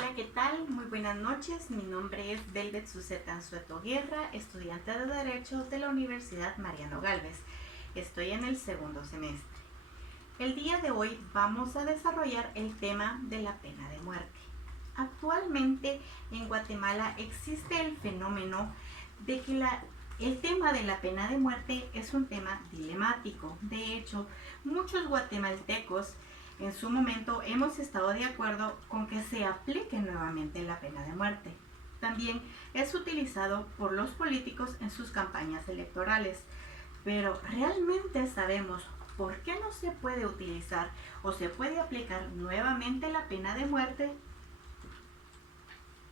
Hola, ¿qué tal? Muy buenas noches. Mi nombre es Velvet Suzeta Anzueto Guerra, estudiante de Derecho de la Universidad Mariano Gálvez. Estoy en el segundo semestre. El día de hoy vamos a desarrollar el tema de la pena de muerte. Actualmente en Guatemala existe el fenómeno de que el tema de la pena de muerte es un tema dilemático. De hecho, muchos guatemaltecos en su momento hemos estado de acuerdo con que se aplique nuevamente la pena de muerte. También es utilizado por los políticos en sus campañas electorales. Pero ¿realmente sabemos por qué no se puede utilizar o se puede aplicar nuevamente la pena de muerte?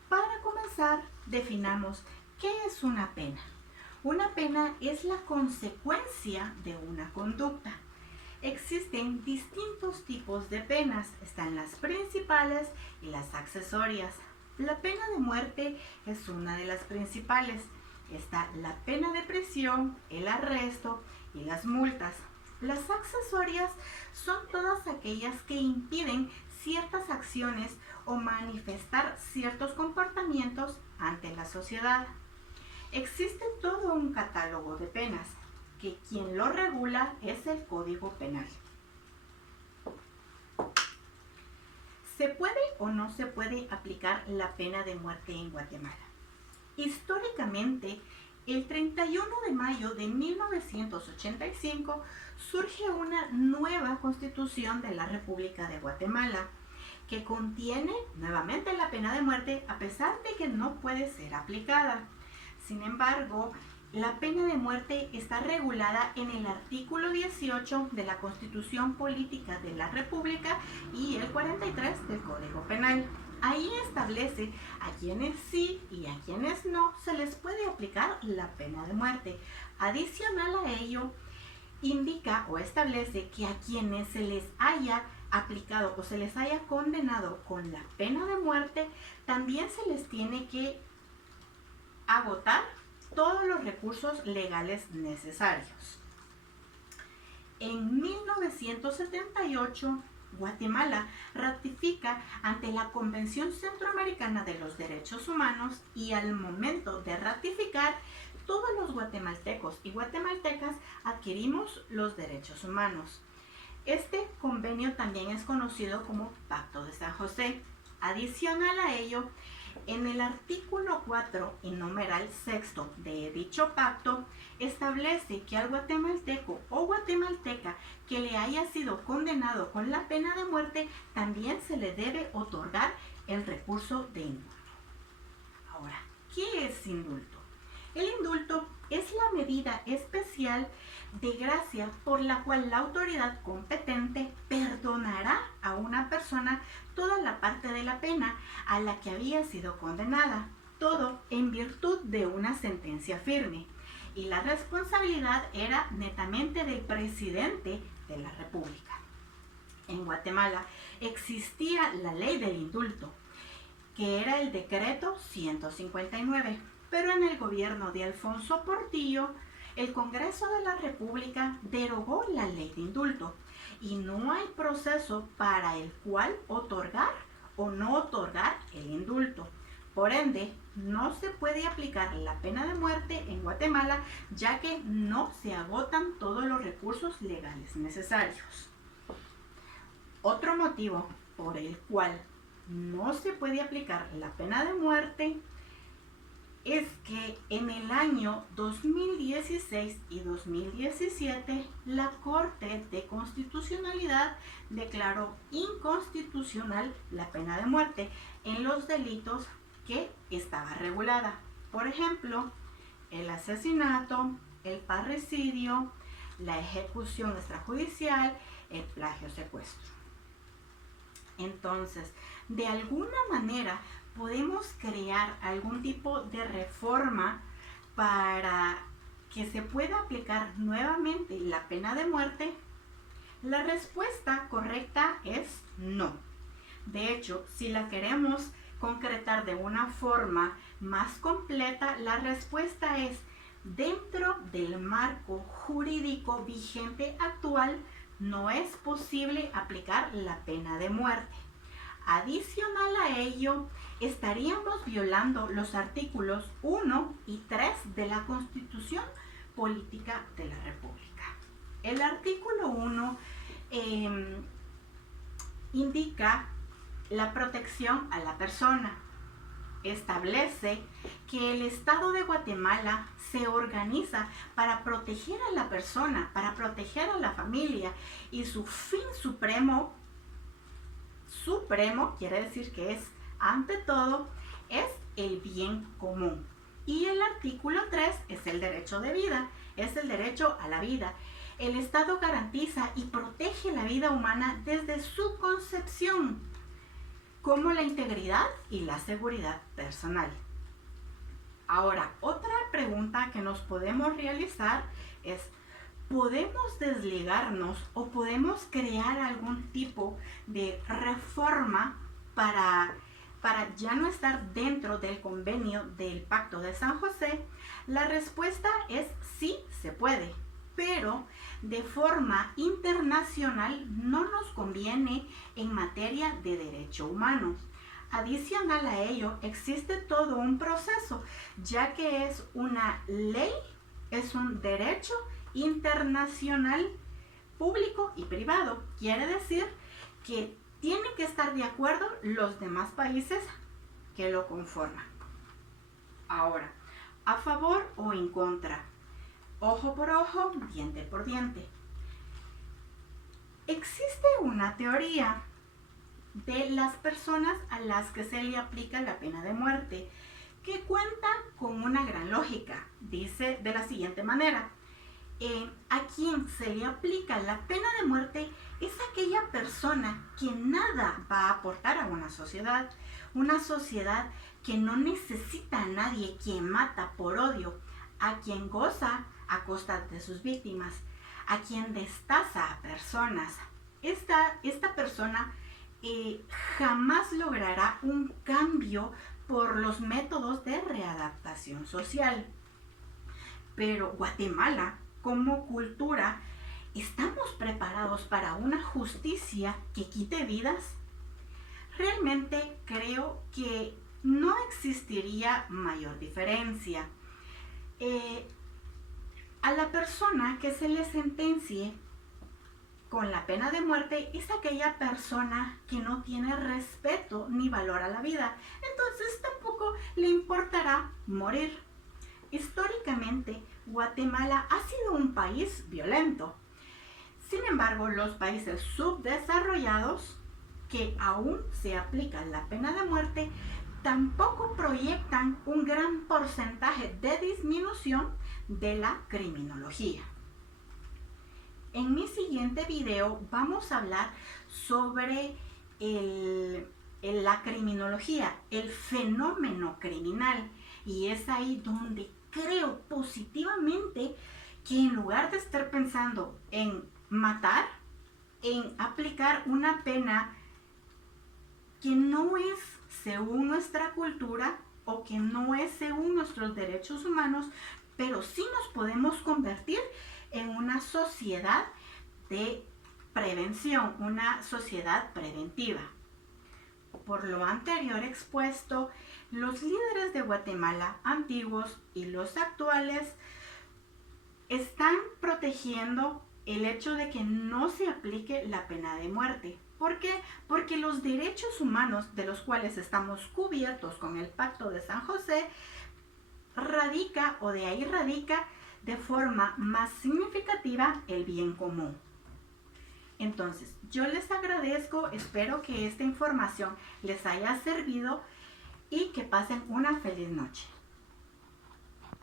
Para comenzar, definamos qué es una pena. Una pena es la consecuencia de una conducta. Existen distintos tipos de penas, están las principales y las accesorias. La pena de muerte es una de las principales. Está la pena de prisión, el arresto y las multas. Las accesorias son todas aquellas que impiden ciertas acciones o manifestar ciertos comportamientos ante la sociedad. Existe todo un catálogo de penas, que quien lo regula es el Código Penal. ¿Se puede o no se puede aplicar la pena de muerte en Guatemala? Históricamente, el 31 de mayo de 1985 surge una nueva constitución de la República de Guatemala que contiene nuevamente la pena de muerte a pesar de que no puede ser aplicada. Sin embargo, la pena de muerte está regulada en el artículo 18 de la Constitución Política de la República y el 43 del Código Penal. Ahí establece a quienes sí y a quienes no se les puede aplicar la pena de muerte. Adicional a ello, indica o establece que a quienes se les haya aplicado o se les haya condenado con la pena de muerte, también se les tiene que agotar todos los recursos legales necesarios. En 1978, Guatemala ratifica ante la Convención Centroamericana de los Derechos Humanos y al momento de ratificar, todos los guatemaltecos y guatemaltecas adquirimos los derechos humanos. Este convenio también es conocido como Pacto de San José. Adicional a ello, en el artículo 4 y numeral 6 de dicho pacto, establece que al guatemalteco o guatemalteca que le haya sido condenado con la pena de muerte, también se le debe otorgar el recurso de indulto. Ahora, ¿qué es indulto? El indulto es la medida especial de gracia por la cual la autoridad competente perdonará a una persona toda la parte de la pena a la que había sido condenada, todo en virtud de una sentencia firme. Y la responsabilidad era netamente del presidente de la República. En Guatemala existía la ley del indulto, que era el decreto 159. Pero en el gobierno de Alfonso Portillo, el Congreso de la República derogó la ley de indulto y no hay proceso para el cual otorgar o no otorgar el indulto. Por ende, no se puede aplicar la pena de muerte en Guatemala, ya que no se agotan todos los recursos legales necesarios. Otro motivo por el cual no se puede aplicar la pena de muerte es que en el año 2016 y 2017 la Corte de Constitucionalidad declaró inconstitucional la pena de muerte en los delitos que estaba regulada. Por ejemplo, el asesinato, el parricidio, la ejecución extrajudicial, el plagio secuestro. Entonces, de alguna manera podemos crear algún tipo de reforma para que se pueda aplicar nuevamente la pena de muerte. La respuesta correcta es no. De hecho, si la queremos concretar de una forma más completa, la respuesta es: dentro del marco jurídico vigente actual, no es posible aplicar la pena de muerte. Adicional a ello, estaríamos violando los artículos 1 y 3 de la Constitución Política de la República. El artículo 1 indica la protección a la persona. Establece que el Estado de Guatemala se organiza para proteger a la persona, para proteger a la familia, y su fin supremo quiere decir que es, ante todo, es el bien común. Y el artículo 3 es el derecho de vida, es el derecho a la vida. El Estado garantiza y protege la vida humana desde su concepción, como la integridad y la seguridad personal. Ahora, otra pregunta que nos podemos realizar es: ¿podemos desligarnos o podemos crear algún tipo de reforma para ya no estar dentro del convenio del Pacto de San José? La respuesta es sí, se puede, pero de forma internacional no nos conviene en materia de derechos humanos. Adicional a ello, existe todo un proceso, ya que es una ley, es un derecho internacional público y privado. Quiere decir que tienen que estar de acuerdo los demás países que lo conforman. Ahora, a favor o en contra, ojo por ojo, diente por diente. Existe una teoría de las personas a las que se le aplica la pena de muerte, que cuenta con una gran lógica. Dice de la siguiente manera: a quien se le aplica la pena de muerte es aquella persona que nada va a aportar a una sociedad que no necesita a nadie, quien mata por odio, a quien goza a costa de sus víctimas, a quien destaza a personas. Esta persona jamás logrará un cambio por los métodos de readaptación social. Pero Guatemala, como cultura, ¿estamos preparados para una justicia que quite vidas? Realmente creo que no existiría mayor diferencia. A la persona que se le sentencie con la pena de muerte es aquella persona que no tiene respeto ni valor a la vida, entonces tampoco le importará morir. Históricamente, Guatemala ha sido un país violento. Sin embargo, los países subdesarrollados que aún se aplica la pena de muerte tampoco proyectan un gran porcentaje de disminución de la criminología. En mi siguiente video vamos a hablar sobre la criminología, el fenómeno criminal, y es ahí donde creo positivamente que en lugar de estar pensando en matar, en aplicar una pena que no es según nuestra cultura o que no es según nuestros derechos humanos, pero sí nos podemos convertir en una sociedad de prevención, una sociedad preventiva. Por lo anterior expuesto, los líderes de Guatemala antiguos y los actuales están protegiendo el hecho de que no se aplique la pena de muerte. ¿Por qué? Porque los derechos humanos de los cuales estamos cubiertos con el Pacto de San José de ahí radica de forma más significativa el bien común. Entonces, yo les agradezco, espero que esta información les haya servido y que pasen una feliz noche.